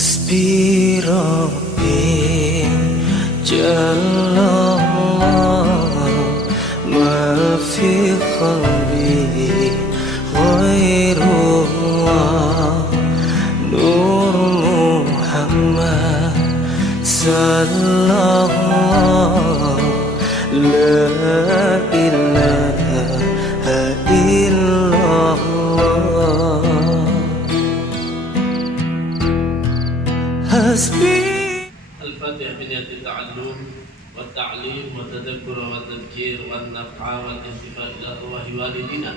حسبي ربي جل الله ما في قلبي غير الله نور محمد صلى الله لا إله إلا الله حسبي. الفاتحة بنية التعلم والتعليم والتذكر والتذكير والنفع والانتفاع إلى أرواح والدينا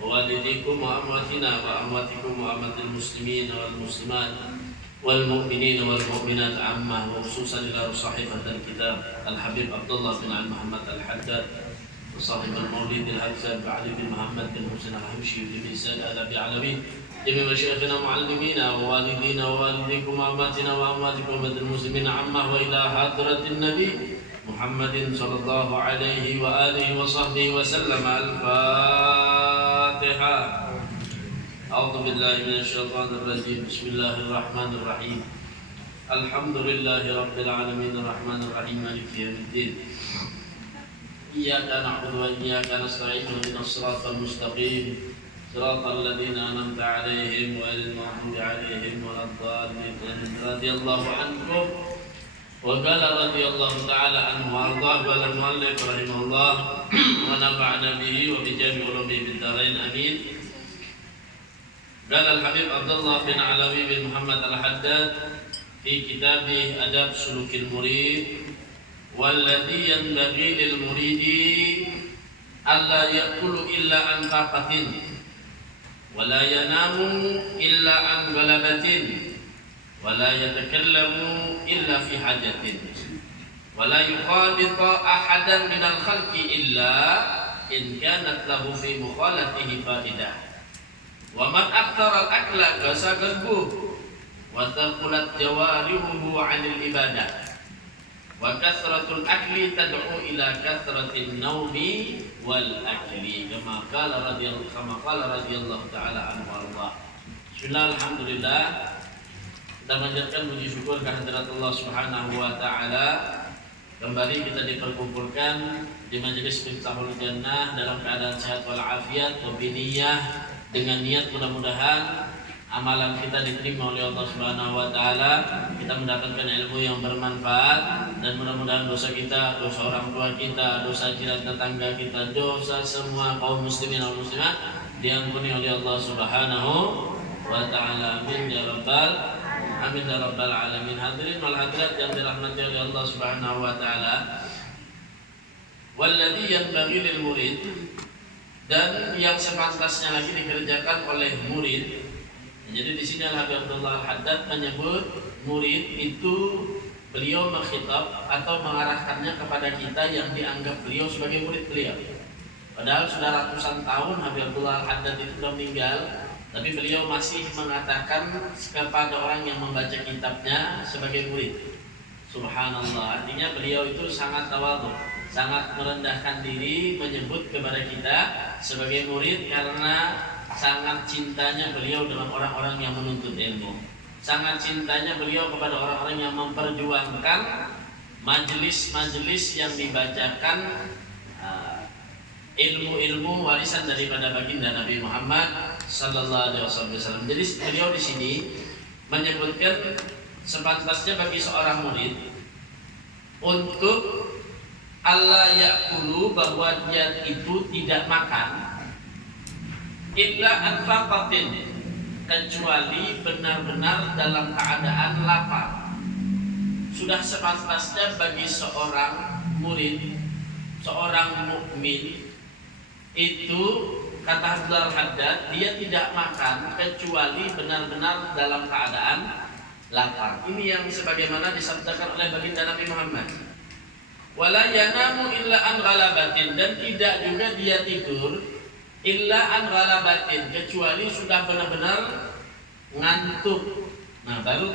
ووالديكم وأمواتنا وأمواتكم وأموات المسلمين والمسلمات والمؤمنين والمؤمنات عامة وخصوصا إلى صاحب هذا الكتاب الحبيب عبد الله بن علي محمد الحداد وصاحب المولد الأكثر علي بن محمد بن حسين الحبشي بن سعد الأبي علوي جميع مشايخنا معلمينا ووالدينا ووالديكم وأماتنا وأمواتكم وأموات المسلمين عامة وإلى حضرة النبي محمد صلى الله عليه وآله وصحبه وسلم. الفاتحة. أعوذ بالله من الشيطان الرجيم. بسم الله الرحمن الرحيم. الحمد لله رب العالمين الرحمن الرحيم مالك يوم الدين. إياك نعبد وإياك نستعين اهدنا الصراط المستقيم صراط الذين أنعمت عليهم غير المغضوب عليهم ولا الضالين. رضي الله عنكم وقال رضي الله تعالى عنه وأرضاه. قال المؤلف رحمه الله ونفعنا به وبجميع علومه بالدارين آمين. قال الحبيب عبد الله بن علوي بن محمد الحداد في كتابه أداب سلوك المريد والذي ينبغي للمريد ألا يأكل إلا عن طاقة ولا ينام إلا عن غلبة ولا يتكلم إلا في حاجة ولا يخالط أحدا من الخلق إلا إن كانت له في مخالطته فائدة ومن أكثر الأكل قسى قلبه وثقلت جوارحه عن العبادة وكثرة الأكل تدعو إلى كثرة النوم والأكل كما قال رضي الله تعالى عنه وارضاه. Bismillah, alhamdulillah. Kita panjatkan puji syukur kehadirat Allah Subhanahu wa taala. Kembali kita diperkumpulkan di majelis Miftahul Jannah dalam keadaan sehat walafiat wa biniyah dengan niat mudah-mudahan amalan kita diterima oleh Allah Subhanahu wa taala, kita mendapatkan ilmu yang bermanfaat dan mudah-mudahan dosa kita, dosa orang tua kita, dosa jiran tetangga kita, dosa semua kaum muslimin dan muslimat diampuni oleh Allah Subhanahu wa taala. Amin ya rabbal alamin. Hadirin wal hadirat yang dirahmati oleh Allah Subhanahu wa taala. Walladzi yanbaghi lil murid, dan yang sepantasnya lagi dikerjakan oleh murid. Jadi di sini Al-Habib Abdullah Al-Haddad menyebut murid itu beliau mengkhitab atau mengarahkannya kepada kita yang dianggap beliau sebagai murid beliau. Padahal sudah ratusan tahun Habib Abdullah Al-Haddad itu sudah meninggal, tapi beliau masih mengatakan kepada orang yang membaca kitabnya sebagai murid. Subhanallah, artinya beliau itu sangat tawadhu, sangat merendahkan diri menyebut kepada kita sebagai murid karena sangat cintanya beliau dengan orang-orang yang menuntut ilmu. Sangat cintanya beliau kepada orang-orang yang memperjuangkan majelis-majelis yang dibacakan ilmu-ilmu warisan daripada baginda Nabi Muhammad sallallahu alaihi wasallam. Jadi beliau di sini menyebutkan sepantasnya bagi seorang murid untuk Allah ya'kulu, bahwa dia itu tidak makan illa anfaqatin, kecuali benar-benar dalam keadaan lapar. Sudah sepantasnya bagi seorang murid, seorang mukmin itu, kata Abdul Haddad, dia tidak makan kecuali benar-benar dalam keadaan lapar. Ini yang sebagaimana disabdakan oleh baginda Nabi Muhammad. Wala yanamu illa an ghalabatin, dan tidak juga dia tidur illa an ghalabatin, kecuali sudah benar-benar ngantuk. Nah, baru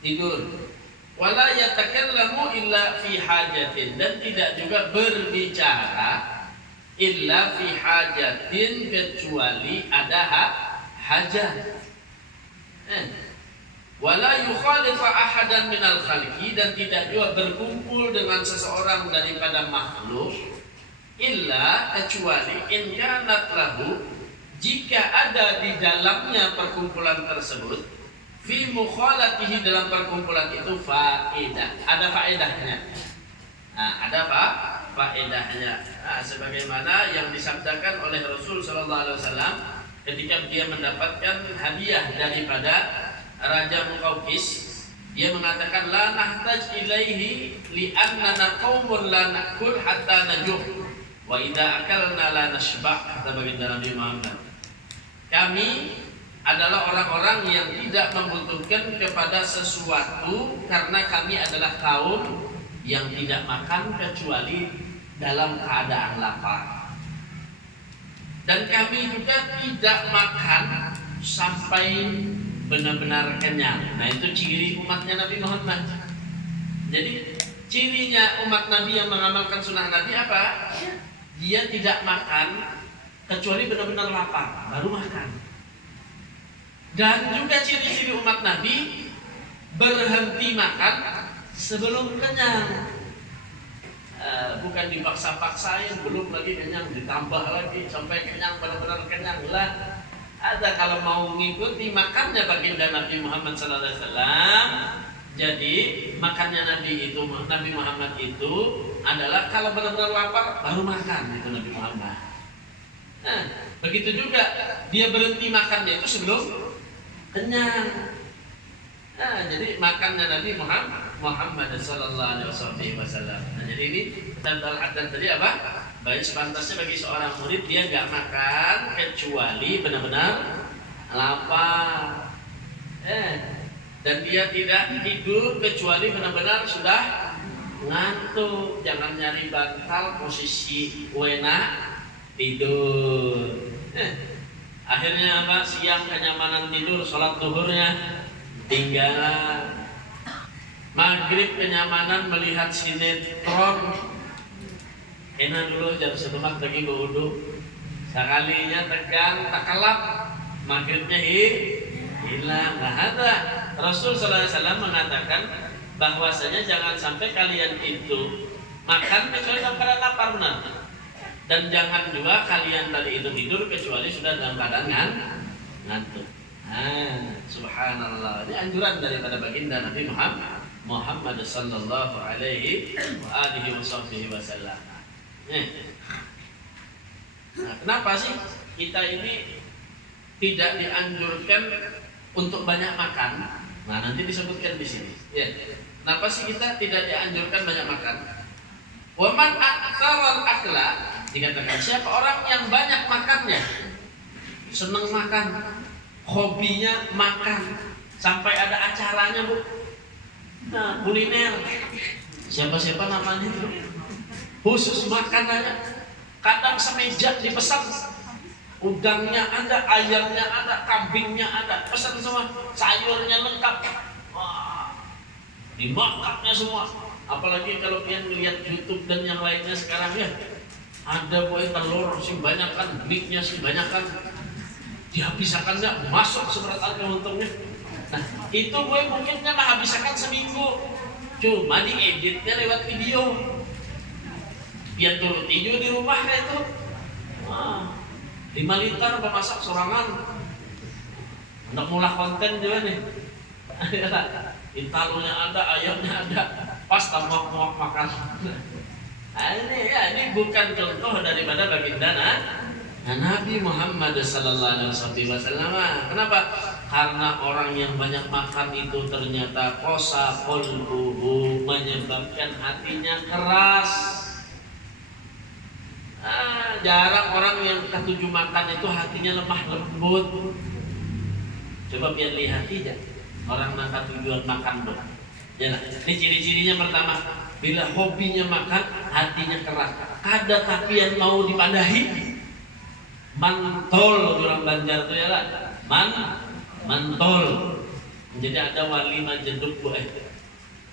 tidur. Wala yatakallamu illa fi hajatin, dan tidak juga berbicara illa fi hajatin, kecuali ada hajat. wala yukhalifa ahadan minal khalqi, dan tidak juga berkumpul dengan seseorang daripada makhluk, illa kecuali in kanat lahu, jika ada di dalamnya perkumpulan tersebut, fi mukhalatihi, dalam perkumpulan itu faedah, ada faedahnya. Nah, ada apa? Faedahnya. Nah, sebagaimana yang disabdakan oleh Rasul sallallahu alaihi wasallam ketika dia mendapatkan hadiah daripada Raja Muqawqis, dia mengatakan la nahtaj ilaihi li annana qaumun la nakul hatta najuh wa idza akalna la nashba', kata baginda Nabi Muhammad. Kami adalah orang-orang yang tidak membutuhkan kepada sesuatu karena kami adalah kaum yang tidak makan kecuali dalam keadaan lapar, dan kami juga tidak makan sampai benar-benar kenyang. Nah, itu ciri umatnya Nabi Muhammad. Jadi cirinya umat Nabi yang mengamalkan sunnah Nabi apa? Dia tidak makan kecuali benar-benar lapar, baru makan. Dan juga ciri-ciri umat Nabi berhenti makan sebelum kenyang. Bukan dipaksa-paksain, belum lagi kenyang, ditambah lagi sampai kenyang, benar-benar kenyang lah. Ada kalau mau mengikuti makannya baginda Nabi Muhammad SAW. Jadi makannya Nabi Muhammad itu adalah kalau benar-benar lapar baru makan, itu Nabi Muhammad. Nah, begitu juga dia berhenti makannya itu sebelum kenyang. Nah, jadi makannya Nabi Muhammad sallallahu alaihi wasallam. Nah, jadi ini tanda al-haddad tadi apa? Baik, sepantasnya bagi seorang murid dia nggak makan kecuali benar-benar lapar. Dan dia tidak tidur kecuali benar-benar sudah ngantuk. Jangan nyari bantal posisi wena tidur. Akhirnya apa? Siang kenyamanan tidur, sholat zuhurnya tinggal. Maghrib kenyamanan melihat sinetron. Enak dulu jam 1 lagi berwudu. Sekalinya tegang, tak kelap, maghribnya hilang. Nah, ada Rasul sallallahu alaihi wasallam mengatakan bahwasanya jangan sampai kalian itu makan kecuali dalam keadaan lapar, benar. Dan jangan juga kalian tadi itu tidur kecuali sudah dalam keadaan ngantuk. Subhanallah. Ini anjuran daripada baginda Nabi Muhammad sallallahu alaihi wa alihi wasallam. Nah, kenapa sih kita ini tidak dianjurkan untuk banyak makan? Nah, nanti disebutkan di sini. Ya. Kenapa sih kita tidak dianjurkan banyak makan? Wa man aktsara al-akla, dikatakan siapa orang yang banyak makannya, senang makan, hobinya makan, sampai ada acaranya, Bu. Nah, kuliner. Siapa-siapa namanya itu? Khusus makanannya. Kadang semeja dipesan. Udangnya ada, ayamnya ada, kambingnya ada, pesan semua, sayurnya lengkap. Wah, dimakannya semua. Apalagi kalau kalian melihat YouTube dan yang lainnya sekarang ya, ada boy telur sih banyak kan, mie-nya sih banyak kan, dihabiskan nggak masuk seberat apa untungnya. Nah, itu boy mungkinnya mah habiskan seminggu, cuma dieditnya lewat video. Biar turun tidur di rumah itu. Wah, 5 liter memasak sorangan. Untuk mulai konten juga nih. Intalunya ada, ayamnya ada, pas tambah muak makan. Nah, ini bukan contoh daripada baginda Nabi Muhammad sallallahu alaihi wasallam. Kenapa? Karena orang yang banyak makan itu ternyata qasa qalbuhu, menyebabkan hatinya keras. Jarang orang yang ketujuh makan itu hatinya lemah lembut. Coba biar lihat aja orang yang ketujuan makan tuh. Ya, ini ciri-cirinya pertama, bila hobinya makan, hatinya keras. Kada tapi yang mau dipadahi, mantol orang Banjar tuh ya lah, mantol. Jadi ada wali majeduk bu,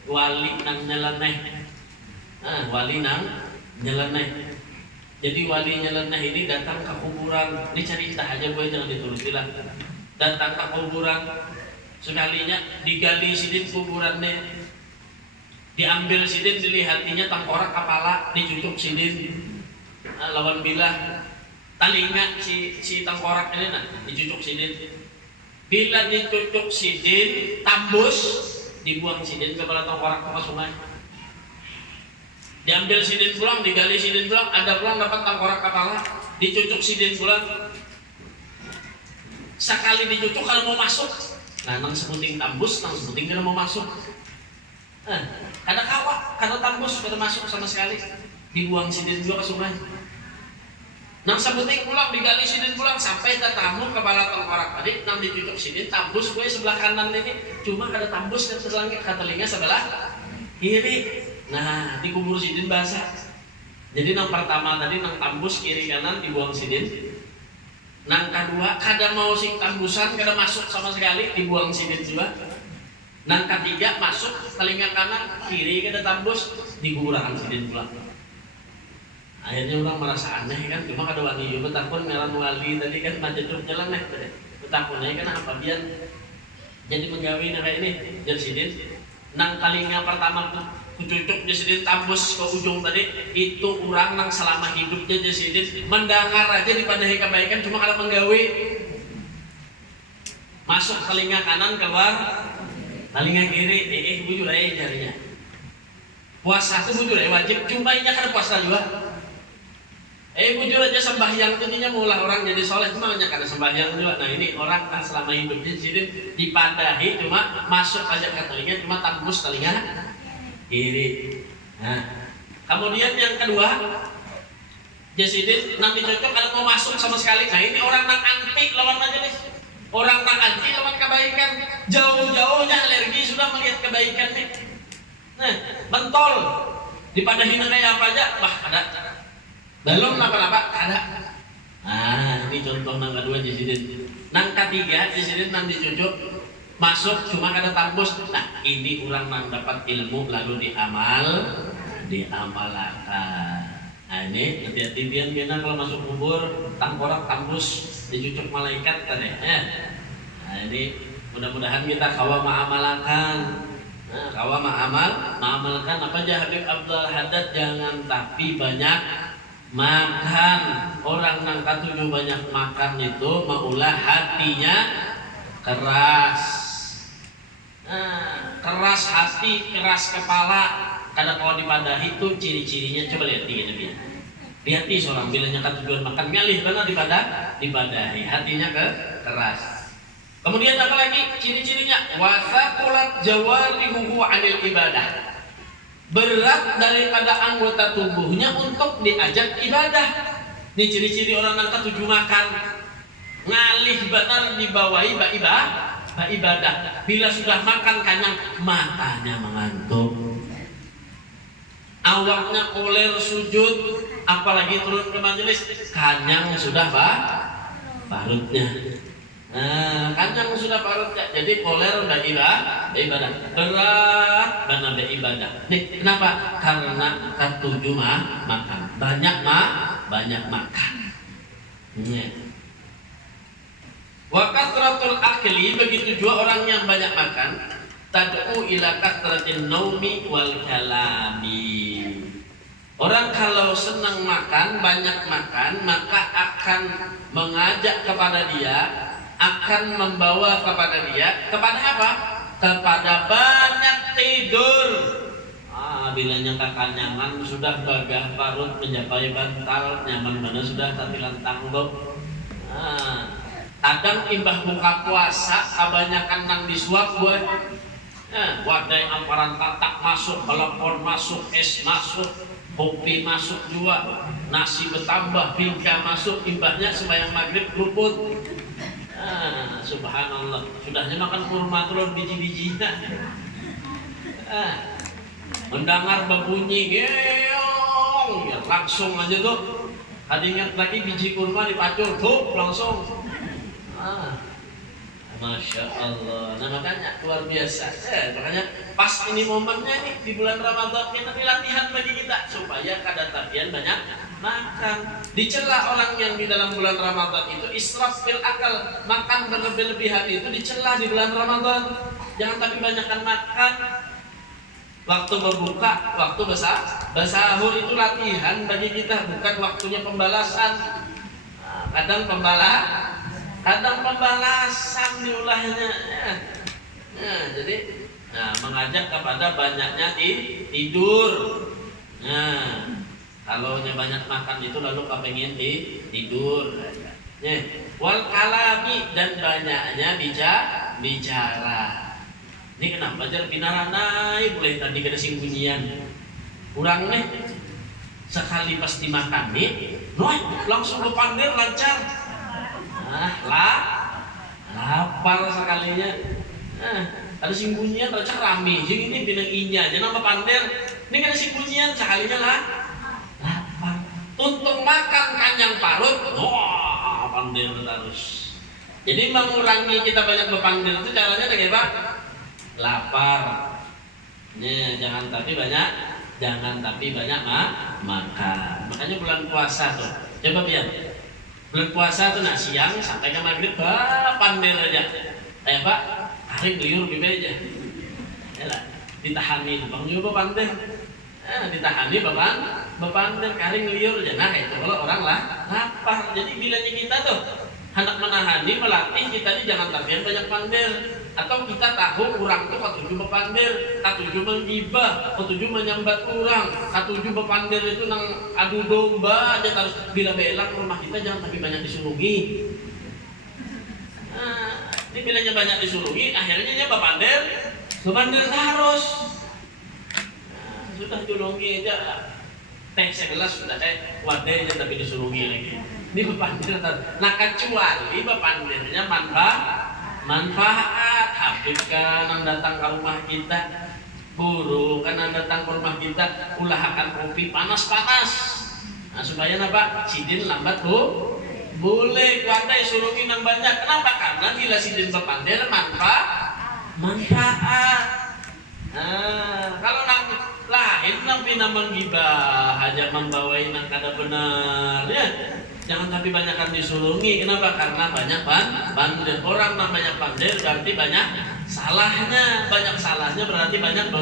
wali nang nyeleneh, wali nang nyeleneh. Jadi wali nyeleneh ini datang ke kuburan. Ini cerita aja gue, jangan ditulis lah. Datang ke kuburan, sekalinya digali sidin kuburannya, diambil sidin, dilihatinya tengkorak kepala, dicucuk sidin, lawan bilah talinga si tengkorak ini dicucuk sidin. Bila dicucuk sidin, tambus, dibuang sidin ke bala tengkorak ke sungai. Diambil sidin pulang, digali sidin pulang, ada pulang dapat tengkorak kepala, dicucuk sidin pulang. Sekali dicucuk kalau mau masuk, nah nang sebuting tambus, nang sebuting kalau mau masuk. Kada kawak, kada tambus, kada masuk sama sekali. Dibuang sidin juga ke sungai. Nang sebuting pulang, digali sidin pulang sampai ke tamu kepala tengkorak tadi, nang dicucuk sidin, tambus gue sebelah kanan ini, cuma kada tambus ke telinga sebelah kiri. Nah, dikubur sidin basah. Jadi nang pertama tadi nang tambus kiri kanan dibuang sidin. Nang kedua kada mau sing tambusan, kada masuk sama sekali, dibuang sidin juga. Nang ketiga masuk telinga kanan, kiri kada tambus, digurakan sidin pulang. Akhirnya orang merasa aneh kan, cuma kada wani juga takun ngaran wali tadi kan majeduk jalan tadi. Takunnya kan apa biar jadi menggawi kayak ini jadi sidin. Nang telinga pertama kucucuk di sidin tambus ke ujung tadi, itu orang nang selama hidupnya di sidin mendengar aja dipadahi kebaikan, cuma kada menggawi. Masuk telinga kanan, keluar telinga kiri, bujur aja jarinya. Puasa itu bujur aja wajib, cuma ini kan puasa juga. Bujur aja sembahyang tentunya mulai orang jadi soleh, cuma hanya karena sembahyang juga. Nah ini orang kan selama hidupnya di sini dipadahi, cuma masuk aja ke telinga, cuma tembus telinga kiri. Nah, kemudian yang kedua, Jasidin nanti cocok kalau mau masuk sama sekali. Nah ini orang nang anti lawan majelis, orang nang anti lawan kebaikan, jauh-jauhnya alergi sudah melihat kebaikan nih. Nah, mentol dipadahi kayak apa aja, wah ada. Belum apa-apa, ada. Nah, ini contoh nang kedua Jasidin. Nang ketiga Jasidin nang dicucuk masuk cuma kada tambus. Nah, ini orang nang dapat ilmu lalu diamalkan. Nah ini hati-hati biar bina kalau masuk kubur tengkorak tambus dicucuk malaikat tadi. Nah ini mudah-mudahan kita kawa ma'amalkan. Nah kawa ma'amalkan apa aja Habib Abdul Haddad, jangan tapi banyak makan. Orang nang katujuh banyak makan itu maulah hatinya keras. Nah, keras hati, keras kepala. Karena kalau dipadahi itu ciri-cirinya, coba lihat dia. Lihat seorang bilanya tujuan makan ngalih karena dipadahi, hatinya keras. Kemudian apa lagi ciri-cirinya? Wasaqulat jawarihuhu 'anil ibadah. Berat daripada anggota tubuhnya untuk diajak ibadah. Ini ciri-ciri orang yang ketujuh makan. Ngalih benar dibawahi ibadah. Bila sudah makan kanyang, matanya mengantuk. Awaknya koler sujud, apalagi turun ke majelis, kanyang sudah parutnya. Nah, kanyang sudah parutnya, jadi koler udah ibadah, berat benar ibadah. Nih, kenapa? Karena ketujuh makan, banyak makan. Wa kathratul akli, begitu juga orang yang banyak makan, tad'u ila kathratin naumi wal kalami. Orang kalau senang makan, banyak makan, maka akan mengajak kepada dia, akan membawa kepada dia, kepada apa? Kepada banyak tidur. Bilanya kekanyangan sudah gagah parut mencapai bantal, nyaman mana sudah tatilan tanggok. Kadang imbah buka puasa, kebanyakan nang disuap gue. Wadai amparan tatak masuk, telepon masuk, es masuk, kopi masuk juga, nasi bertambah, bingka masuk, imbahnya sembahyang maghrib luput. Subhanallah, sudahnya makan kurma telur biji-bijinya. Mendengar berbunyi geong, ya langsung aja tuh. Ingat lagi biji kurma dipacul, tuh langsung. Masya Allah. Nah makanya luar biasa. Makanya pas ini momennya nih di bulan Ramadan kita latihan bagi kita supaya kadang tapian banyak makan. Dicela orang yang di dalam bulan Ramadan itu israf fil akal, makan berlebih-lebihan itu dicela di bulan Ramadan. Jangan tapi banyakkan makan. Waktu berbuka, waktu bersahur itu latihan bagi kita, bukan waktunya pembalasan. Kadang pembalasan diulahnya. Jadi mengajak kepada banyaknya tidur. Kalau banyak makan itu lalu kepengen tidur. Wal kalami, dan banyaknya bicara. Ini kenapa jar binaranai boleh tadi kena singgunyian. Kurang nih sekali pas dimakan nih, langsung kepandir lancar. Lapar sekalinya. Ada singgunyian lancar rame. Jadi ini bilang inya aja nama pandir. Ini kena singgunyian sekalinya lapar. Untung makan kanyang parut, pandir terus. Jadi mengurangi kita banyak berpandir itu caranya dengan apa? Lapar. Jangan tapi banyak makan. Makanya bulan puasa tuh. Coba biar. Bulan puasa tuh siang sampai ke maghrib pandir aja. Pak, hari liur gitu aja. Yalah, ditahani Bang juga pandir. Ditahani bapandir karing liur aja. Nah, itu kalau orang lapar. Jadi bilanya kita tuh hendak menahani, melatih kita ini jangan tapian banyak pandir. Atau kita tahu orang itu katuju bepandir, katuju menggibah, katuju menyambat orang, katuju bepandir itu nang adu domba aja harus bila belang rumah kita jangan tapi banyak disuruhi. Ini bilanya banyak disuruhi, akhirnya dia bepandir terus. Sudah julungi aja, teh segelas sudah wadah aja tapi disuruhi lagi. Ini bepandir terus. Nah kecuali bepandirnya manfaat. Habib kan yang datang ke rumah kita, guru kan yang datang ke rumah kita, ulahakan kopi panas-panas. Nah supaya apa? Sidin lambat boleh kuandai suruhin yang banyak. Kenapa? Karena bila sidin berpandir manfaat. Kalau lain tapi namang gibah aja membawai nang kada benar ya. Jangan tapi banyakkan disulungi. Kenapa? Karena banyak pandir. Orang yang banyak pandir berarti banyak salahnya. Banyak salahnya berarti banyak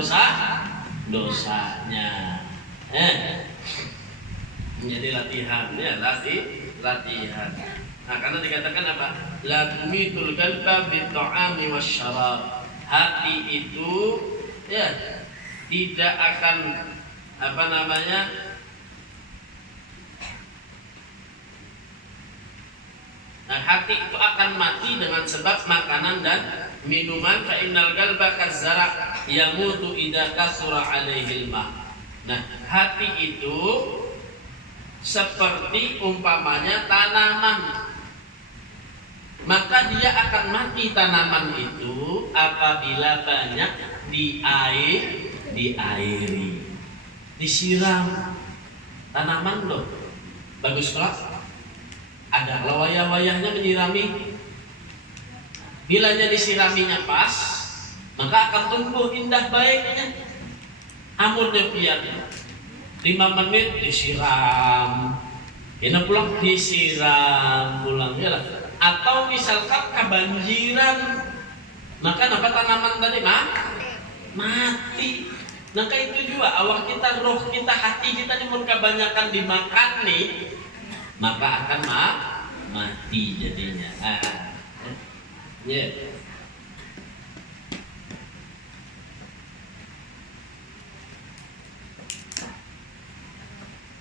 dosanya. Menjadi latihan ya, latihan. Nah, karena dikatakan apa? La tumitul qalba bit-ta'ami wasyarab. Hati itu ya tidak akan Nah, hati itu akan mati dengan sebab makanan dan minuman. Fa innal qalba kazzara yamutu idza kasura alaihil ma. Nah, hati itu seperti umpamanya tanaman. Maka dia akan mati tanaman itu apabila banyak diairi, disiram. Tanaman loh bagus banget. Ada wayah-wayahnya menyirami. Bilanya disiraminya pas, maka akan tumbuh indah baiknya. Amunnya pian 5 menit disiram, ini pulang disiram pulang ya lah. Atau misalkan kebanjiran, maka apa tanaman tadi mati. Maka itu juga awal kita, roh kita, hati kita ini mau kebanyakan dimakan nih, maka akan mati jadinya.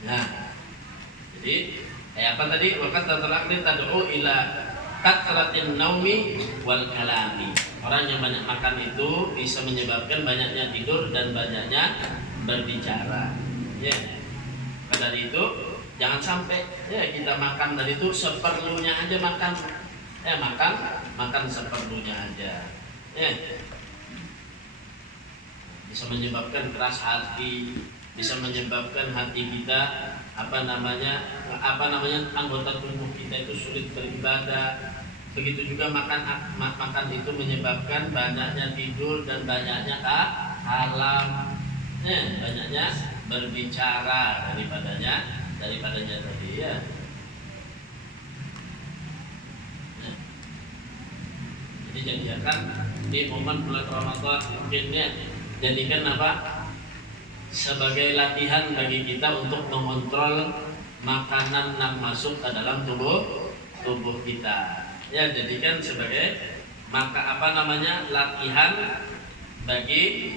Nah, jadi apa tadi? Wakat tatlaqni tad'u ila katsratin naumi wal kalami. Orang yang banyak makan itu bisa menyebabkan banyaknya tidur dan banyaknya berbicara. Maka dari itu jangan sampai kita makan dari itu seperlunya aja makan. Makan seperlunya aja. Bisa menyebabkan keras hati, bisa menyebabkan hati kita anggota tubuh kita itu sulit beribadah. Begitu juga makan itu menyebabkan banyaknya tidur dan banyaknya kalam, banyaknya berbicara daripadanya tadi ya. Nah, jadi jadikan di momen bulan Ramadan mungkinnya jadikan apa? Sebagai latihan bagi kita untuk mengontrol makanan yang masuk ke dalam tubuh kita. Ya, jadikan sebagai latihan bagi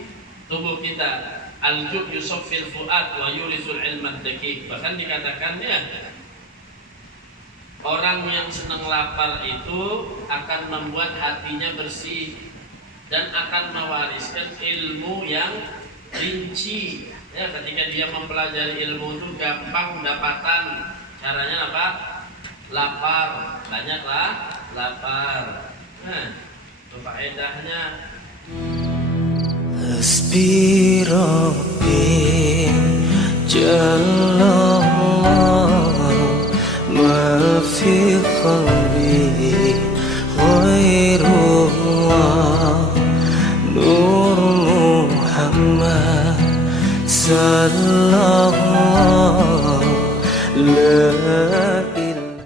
tubuh kita. Al-jub yusaffil fuad wa yurisul ilman daqiq. Bahkan dikatakan ya, orang yang senang lapar itu akan membuat hatinya bersih dan akan mewariskan ilmu yang rinci. Ya, ketika dia mempelajari ilmu itu gampang dapatan. Caranya apa? Lapar, banyaklah lapar. Nah, itu faedahnya. Hasbi Rabbi Jallallah ma fi qalbi ghairullah Nur Muhammad sallallahu la